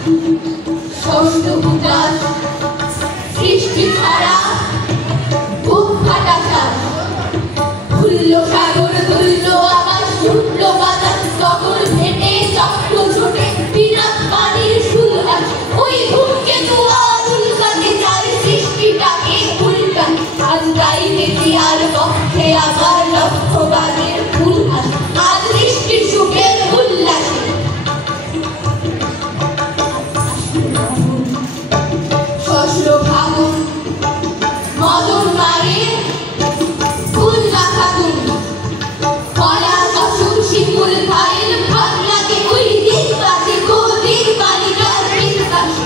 ষষ্ঠ পূজার সৃষ্টি ছাড়া বুক ফাটা শ্বাস তুল্য সাগর তুল্য আকাশ উঠল বাতাস সকল ভেটে চক্র ছোটে বিরাট পানির সুলহাস ওই ধূমকেতু আর উল্কাতে চায় সৃষ্টিটাকে উল্টান আজ গাইতেছি আর পক্ষে আবার লক্ষ্যবাদের ফুলহাস আজ সৃষ্টির সুখের উল্লাসে ষষ্ঠ ফাগুন মদন মায়ের ফুল মাখা তুল কলা কসুর শিমুল ফাইল ভাগ লাগে ওই দিন বাজে গদির বালিকার বিশ্বাসে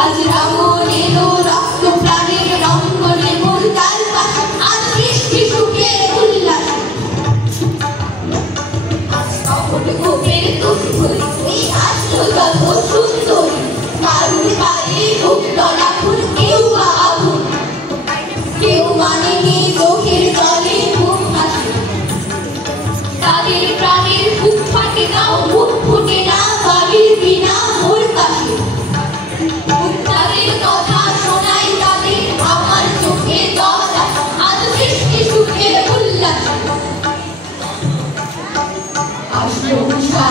আজ রাবণেরও রক্ত প্রাণের রঙ্গনে মূর্তার পাশে আজ সৃষ্টি সুখের উল্লাসে আজ তখন গোপের তুলতুলি এই আসলো যত সুন্দরী কারুর পায়ে রূপতলা ফুল কেউ বা আগুন কেউ মানেনি চোখের জলে মুখ হাসে তাদের প্রাণের বুক ফাটে না মুখ ফুটে না বাড়ির বিনা মোর কাছে তাদের কথা শোনাই তাদের আমার চোখে জল আসে আজ সৃষ্টি সুখের উল্লাসে আসলো উষা